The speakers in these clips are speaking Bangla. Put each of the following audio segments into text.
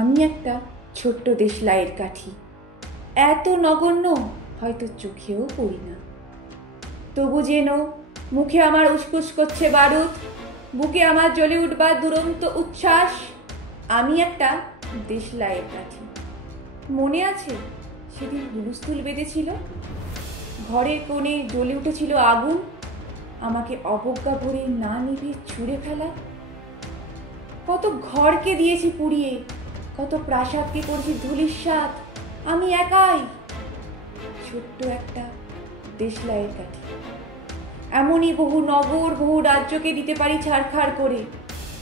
আমি একটা ছোট্ট দেশলাইয়ের কাঠি, এত নগণ্য হয়তো চোখেও পড়ি না। তবু যেন মুখে আমার উসকুস করছে বারুদ, বুকে আমার জ্বলে উঠবার দুরন্ত উচ্ছ্বাস। আমি একটা দেশলাইয়ের কাঠি। মনে আছে সেদিন হুলস্থুল বেঁধেছিল, ঘরের কোণে জ্বলে উঠেছিল আগুন, আমাকে অবজ্ঞা ভরে না নিভে ছুঁড়ে ফেলা। কত ঘরকে দিয়েছি পুড়িয়ে, কত প্রাসাদকে করেছি ধূলিসাৎ, আমি একাই ছোট্ট একটা দেশলাইয়ের কাঠি। এমনই বহু নগর, বহু রাজ্যকে দিতে পারি ছাড়খাড় করে,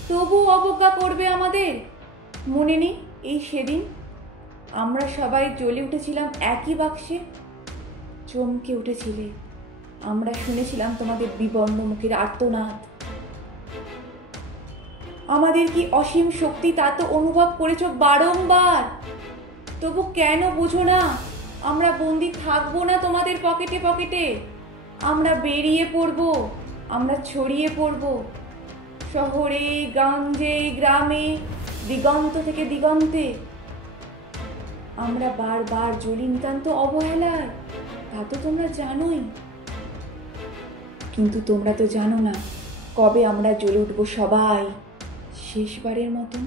তবু অবজ্ঞা করবে আমাদের। মনে নেই এই সেদিন আমরা সবাই জ্বলে উঠেছিলাম একই বাক্সে? চমকে উঠেছিলে, আমরা শুনেছিলাম তোমাদের বিবর্ণ মুখের আর্তনাদ। আমাদের কি অসীম শক্তি তা তো অনুভব করেছ বারংবার, তবু কেন বুঝো না আমরা বন্দি থাকবো না তোমাদের পকেটে পকেটে। আমরা বেরিয়ে পড়ব, আমরা ছড়িয়ে পড়ব শহরে, গঞ্জে, গ্রামে, দিগন্ত থেকে দিগন্তে। আমরা বারবার জ্বলি নিতান্ত অবহেলায়, তা তো তোমরা জানোই। কিন্তু তোমরা তো জানো না কবে আমরা জ্বলে উঠবো সবাই শেষবারের মতন।